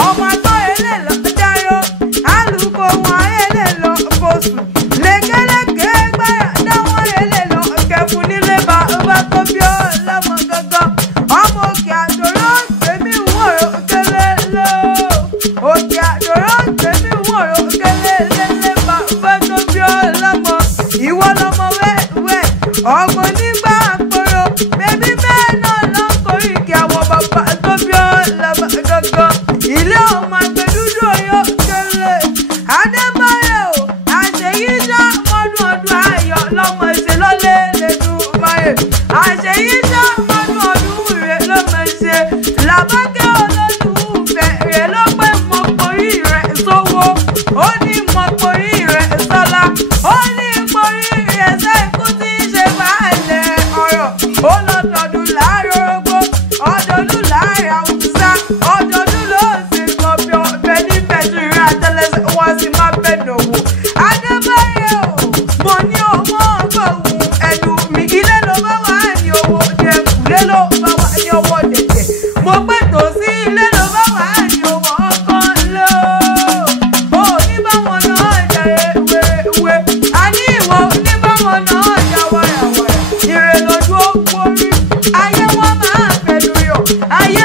ọmọ tó ele lọ dáró alùpùpù wọn ele lọ bóṣù lékeleke gbára dáwọn ele lọ kẹfún nílé bá tó bí ó lọmọ gangan ọmọ òkè àdòrò gbèmí wòrò kélé lọ òkè àdòrò gbèmí wòrò kélé lélẹ bá tó bí ó lọmọ ìwọ lọmọ wẹwẹ ọmọ nígbà àpòrò bẹbí bẹ́ẹ̀ náà lọ kórìí kí àwọn bàbá tó bí ó lọmọ gangan ilé ọmọ àgbẹ̀dúdú ọyọ kẹlẹ adébáyọ̀ àṣeyíṣà mọ́dún ọdún ayọ̀ lọ́mọ ṣe lọ́lẹ̀ lẹ́dùnmáyè àṣeyíṣà mọ́dún ọdún rẹ̀ lọ́mọ ṣe làbákẹ́ olólùfẹ́ rẹ̀ ló pé mọ̀pọ̀rí rẹ̀ sówó ó ní mọ̀pọ̀rí rẹ̀ sọ́lá ó ní mọ̀pọ̀rí rẹ̀ sẹ́kù tí í ṣe báàlẹ̀ ọ̀rọ̀ ó lọ́dọọdún láàárọ̀ ogbó ọdọọdún láàárọ̀ àwùjá ọdọọdún ló ṣe gbọ̀bẹ̀ ọ̀bẹ ní bẹ̀tùrì àtẹlẹsẹ̀ wọn sì máa bẹ̀ nòwò adébáyọ̀ mo ní ọmọ ọgbọ̀n ẹnu mi ilé ló bá wà ní owó dẹkùlé ló bá wà ní ọwọ́ dẹ̀dẹ̀ mo pẹ́ tó sí ilé ló bá wà ní owó ọkàn ló ò ní báwọn náà jà ewé àní ìwọ ní báwọn náà jà wàràwàrà ìrè lójú ó gbórí ayé wọn máa fẹnu yọ ayé